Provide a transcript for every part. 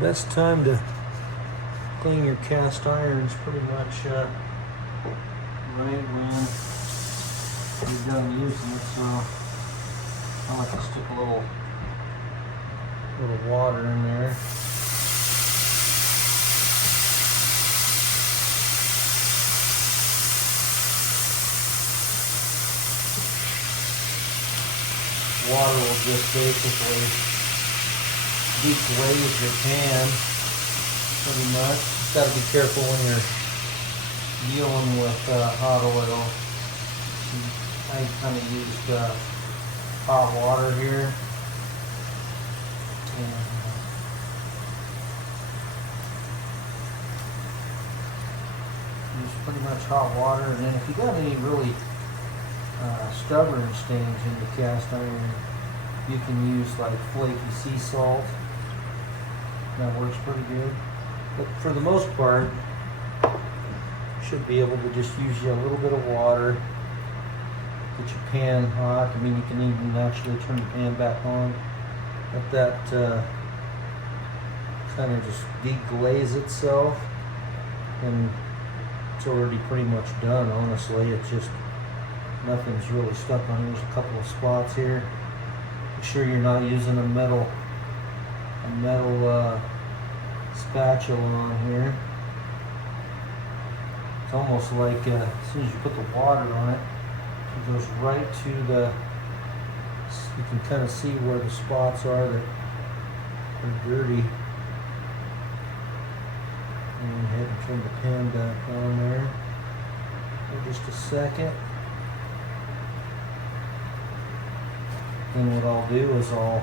Best time to clean your cast irons pretty much right when you're done using it. So I like to stick a little water in there. Water will just basically deglaze your pan pretty much. Just got to be careful when you're dealing with hot oil. I kind of used hot water here. And use pretty much hot water. And then if you got any really stubborn stains in the cast iron, you can use like flaky sea salt. That works pretty good. But for the most part, you should be able to just use a little bit of water. Get your pan hot. I mean, you can even actually turn the pan back on. Let that kind of just deglaze itself. And it's already pretty much done, honestly. It's just, nothing's really stuck on. There's a couple of spots here. Make sure you're not using a metal spatula on here. It's almost like as soon as you put the water on it, it goes right to the, you can kind of see where the spots are that are dirty. And go ahead and turn the pan back on there for just a second. Then what I'll do is I'll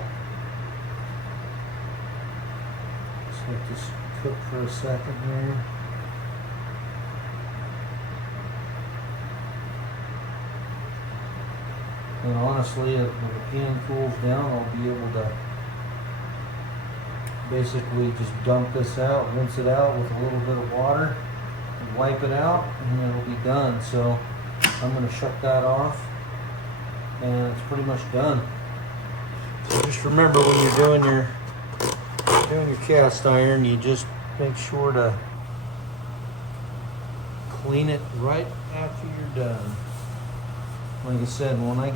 just let this cook for a second here. And honestly, when the pan cools down, I'll be able to basically just dump this out, rinse it out with a little bit of water, and wipe it out, and it'll be done. So I'm going to shut that off, and it's pretty much done. So just remember, when you're doing your cast iron, you just make sure to clean it right after you're done. Like I said, when I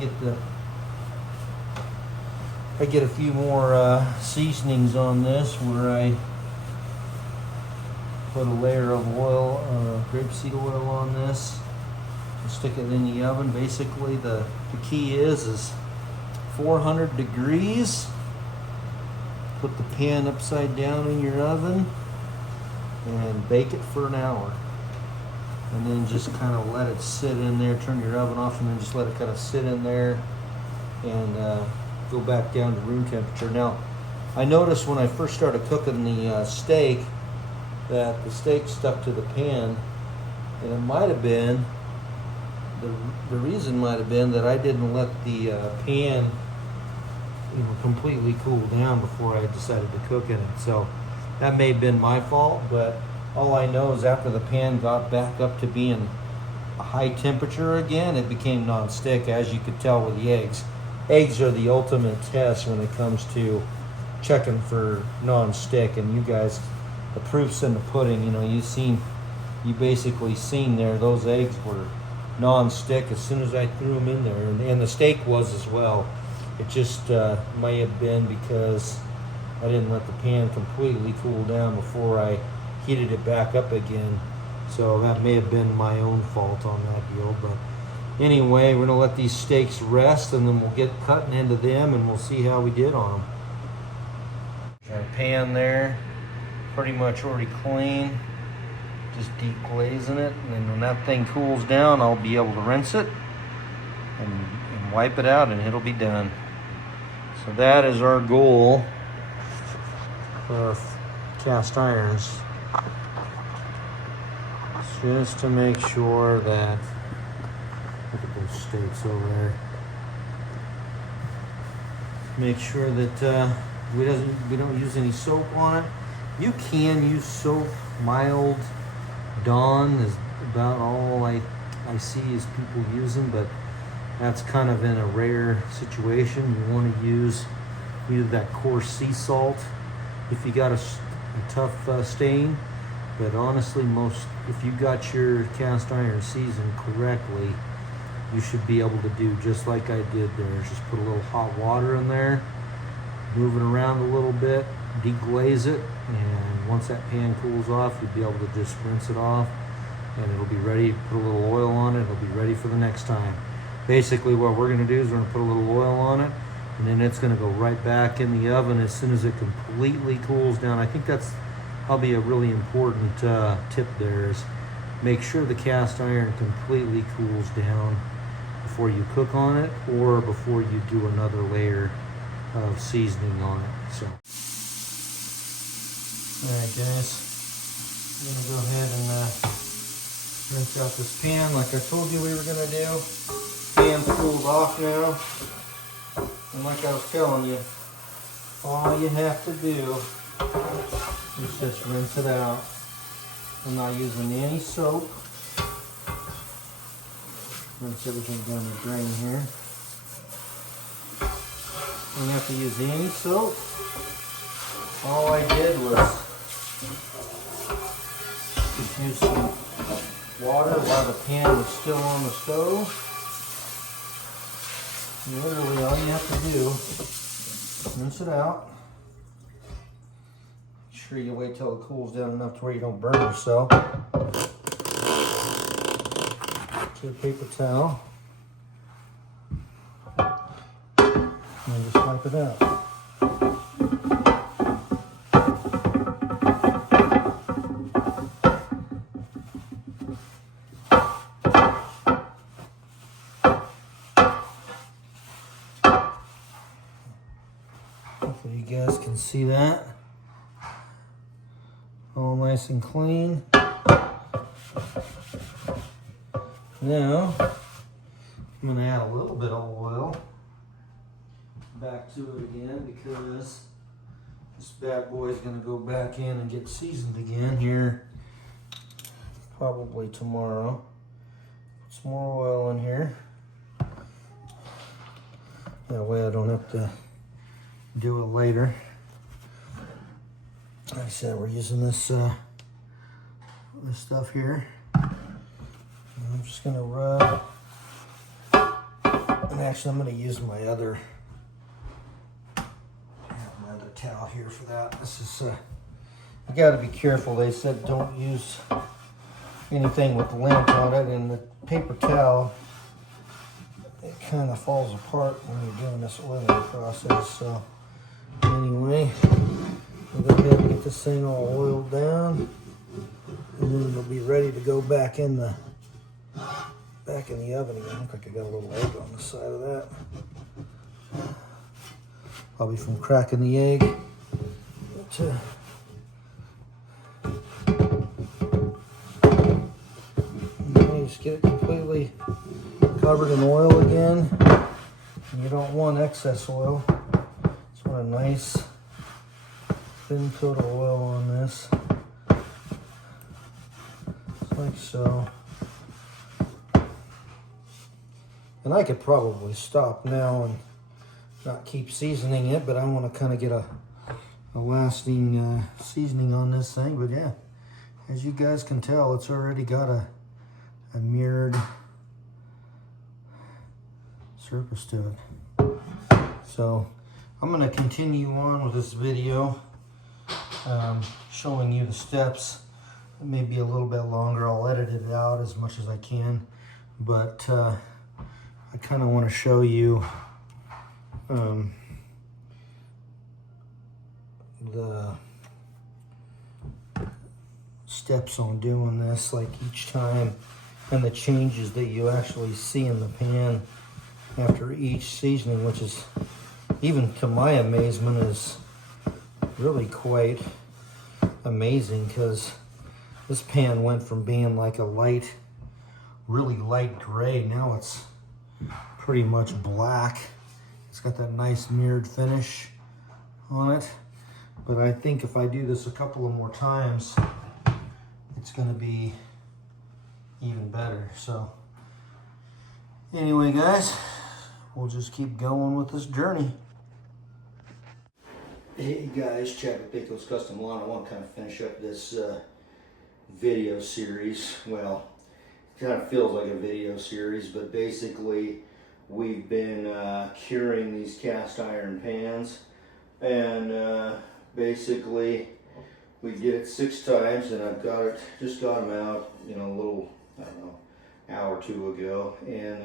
get a few more seasonings on this, where I put a layer of oil, grapeseed oil on this, and stick it in the oven. Basically, the key is 400 degrees. Put the pan upside down in your oven and bake it for an hour. And then just kind of let it sit in there. Turn your oven off and then just let it kind of sit in there and go back down to room temperature. Now, I noticed when I first started cooking the steak that the steak stuck to the pan, and it might have been, the reason might have been that I didn't let the pan completely cool down before I decided to cook in it. So that may have been my fault, but all I know is after the pan got back up to being a high temperature again, it became non-stick, as you could tell with the eggs. Eggs are the ultimate test when it comes to checking for non-stick, and you guys, the proof's in the pudding. You basically seen there, those eggs were non-stick as soon as I threw them in there, and the steak was as well. It just may have been because I didn't let the pan completely cool down before I heated it back up again. So that may have been my own fault on that deal. But anyway, we're gonna let these steaks rest, and then we'll get cutting into them, and we'll see how we did on them. Our pan there, pretty much already clean. Just deglazing it, and then when that thing cools down, I'll be able to rinse it and wipe it out, and it'll be done. So that is our goal for our cast irons. Just to make sure that, look at those steaks over there. Make sure that we don't use any soap on it. You can use soap. Mild Dawn is about all I see is people using, but that's kind of in a rare situation. You want to use either that coarse sea salt. If you got a a tough stain. But honestly, if you got your cast iron seasoned correctly, you should be able to do just like I did there. Just put a little hot water in there, move it around a little bit, deglaze it, and once that pan cools off, you'll be able to just rinse it off, and it'll be ready. Put a little oil on it, it'll be ready for the next time. Basically what we're gonna do is we're gonna put a little oil on it, and then it's gonna go right back in the oven as soon as it completely cools down. I think that's probably a really important tip there, is make sure the cast iron completely cools down before you cook on it or before you do another layer of seasoning on it. So, alright guys, I'm gonna go ahead and rinse out this pan like I told you we were gonna do. Pan's cooled off now, and like I was telling you, all you have to do is just rinse it out. I'm not using any soap. Rinse everything down the drain here. You don't have to use any soap. All I did was just use some water while the pan was still on the stove. Literally all you have to do, rinse it out. Make sure you wait till it cools down enough to where you don't burn yourself. To a paper towel. And just wipe it out. Hopefully you guys can see that. All nice and clean. Now, I'm going to add a little bit of oil back to it again, because this bad boy is going to go back in and get seasoned again here probably tomorrow. Put some more oil in here. That way I don't have to do it later. Like I said, we're using this this stuff here. I'm just gonna rub, and actually I'm gonna use my other towel here for that. This is you got to be careful. They said don't use anything with lint on it, and the paper towel, it kind of falls apart when you're doing this oiling process. So anyway, we'll go ahead and get this thing all oiled down, and then it'll be ready to go back in the oven again. Look like I got a little egg on the side of that. Probably from cracking the egg. But, you just get it completely covered in oil again. And you don't want excess oil. Just want a nice thin coat of oil on this. Just like so. And I could probably stop now and not keep seasoning it, but I want to kind of get a lasting seasoning on this thing. But yeah, as you guys can tell, it's already got a mirrored surface to it. So I'm going to continue on with this video, showing you the steps. It may be a little bit longer. I'll edit it out as much as I can, but I kind of want to show you the steps on doing this, like each time, and the changes that you actually see in the pan after each seasoning, which is, even to my amazement, is really quite amazing, because this pan went from being like a light, really light gray, now it's pretty much black. It's got that nice mirrored finish on it. But I think if I do this a couple of more times, it's going to be even better. So anyway, guys, we'll just keep going with this journey. Hey guys, Chad with BAKO'S Custom Lawn. I want to kind of finish up this video series. Well, it kind of feels like a video series, but basically we've been curing these cast iron pans, and basically we did it 6 times, and I've got it, just got them out, you know, a little, I don't know, hour or two ago, and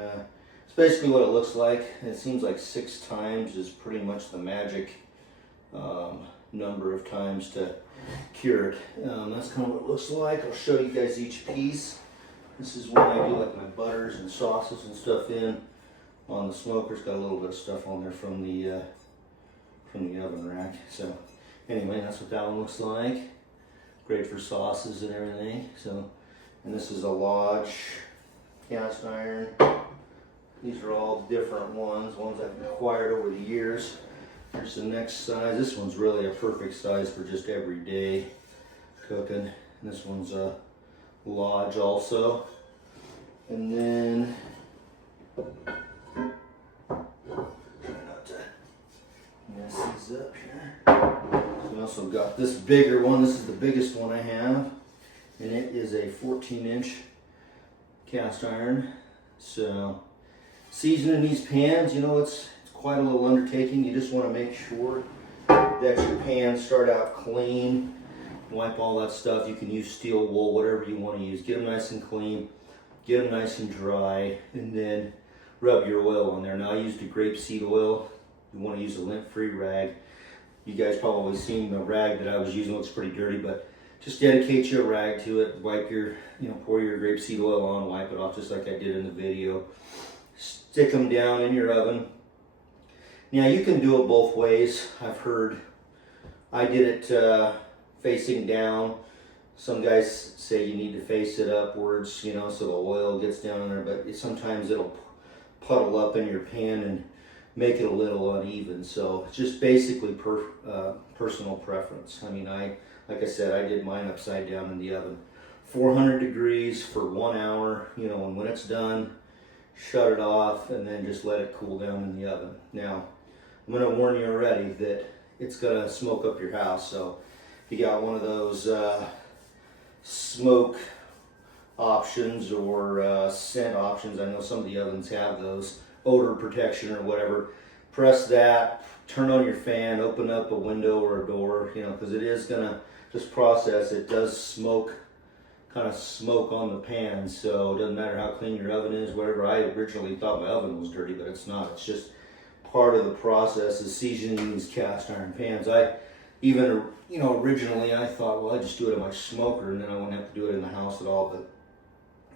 it's basically what it looks like. It seems like 6 times is pretty much the magic number of times to cure it. That's kind of what it looks like. I'll show you guys each piece. This is when I do like my butters and sauces and stuff in on the smoker. It's got a little bit of stuff on there from the oven rack. So anyway, that's what that one looks like. Great for sauces and everything. So, and this is a Lodge cast iron. These are all different ones I've acquired over the years. Here's the next size. This one's really a perfect size for just everyday cooking. And this one's a Lodge also. And then, try not to mess these up here. So we also got this bigger one. This is the biggest one I have. And it is a 14-inch cast iron. So, seasoning these pans, you know, it's quite a little undertaking. You just want to make sure that your pans start out clean. Wipe all that stuff. You can use steel wool, whatever you want to use. Get them nice and clean, get them nice and dry, and then rub your oil on there. Now I used a grapeseed oil. You want to use a lint-free rag. You guys probably seen the rag that I was using. It looks pretty dirty, but just dedicate your rag to it. Wipe your, pour your grapeseed oil on, wipe it off just like I did in the video. Stick them down in your oven. Now you can do it both ways. I've heard, I did it facing down. Some guys say you need to face it upwards, so the oil gets down in there, but sometimes it'll puddle up in your pan and make it a little uneven. So it's just basically personal preference. I mean, like I said, I did mine upside down in the oven. 400 degrees for 1 hour, and when it's done, shut it off and then just let it cool down in the oven. Now, I'm going to warn you already that it's going to smoke up your house. So if you got one of those smoke options or scent options, I know some of the ovens have those, odor protection or whatever, press that, turn on your fan, open up a window or a door, because it is going to, this process, it does smoke, kind of smoke on the pan. So it doesn't matter how clean your oven is, whatever. I originally thought my oven was dirty, but it's not. It's just part of the process is seasoning these cast iron pans. I even, originally I thought, well, I just do it in my smoker and then I wouldn't have to do it in the house at all, but it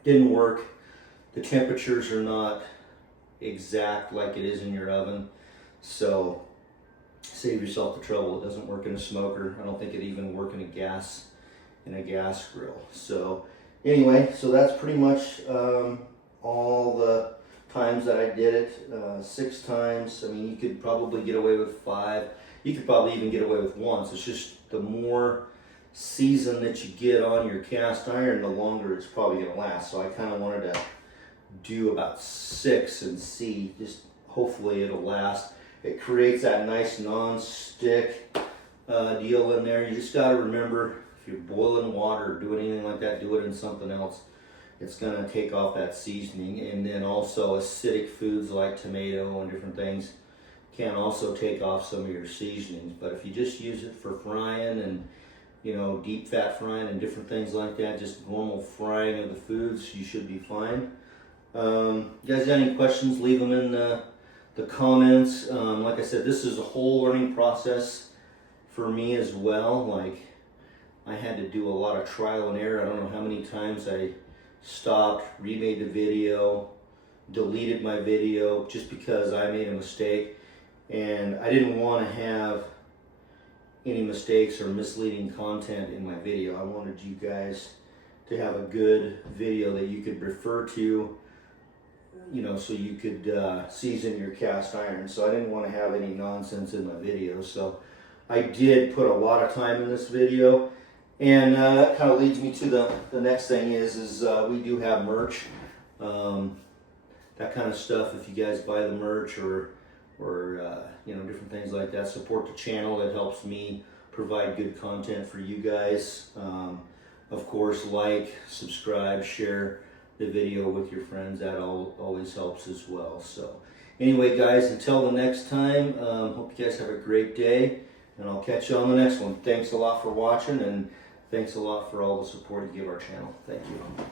didn't work. The temperatures are not exact like it is in your oven, so save yourself the trouble. It doesn't work in a smoker. I don't think it even work in a gas grill. So anyway, so that's pretty much all the times that I did it. 6 times. I mean, you could probably get away with 5. You could probably even get away with once. It's just the more season that you get on your cast iron, the longer it's probably going to last. So I kind of wanted to do about 6 and see, just hopefully it'll last. It creates that nice non-stick deal in there. You just got to remember, if you're boiling water or doing anything like that, do it in something else. It's going to take off that seasoning. And then also acidic foods like tomato and different things can also take off some of your seasonings. But if you just use it for frying and deep fat frying and different things like that, just normal frying of the foods, you should be fine. You guys got any questions, leave them in the comments. Like I said, this is a whole learning process for me as well. Like, I had to do a lot of trial and error. I don't know how many times I stopped, remade the video, deleted my video just because I made a mistake. And I didn't want to have any mistakes or misleading content in my video. I wanted you guys to have a good video that you could refer to, so you could season your cast iron. So I didn't want to have any nonsense in my video. So I did put a lot of time in this video. And that kind of leads me to the next thing is we do have merch. That kind of stuff, if you guys buy the merch or you know, different things like that. Support the channel. It helps me provide good content for you guys. Of course, like, subscribe, share the video with your friends. That always helps as well. So anyway, guys, until the next time, hope you guys have a great day, and I'll catch you on the next one. Thanks a lot for watching, and thanks a lot for all the support you give our channel. Thank you.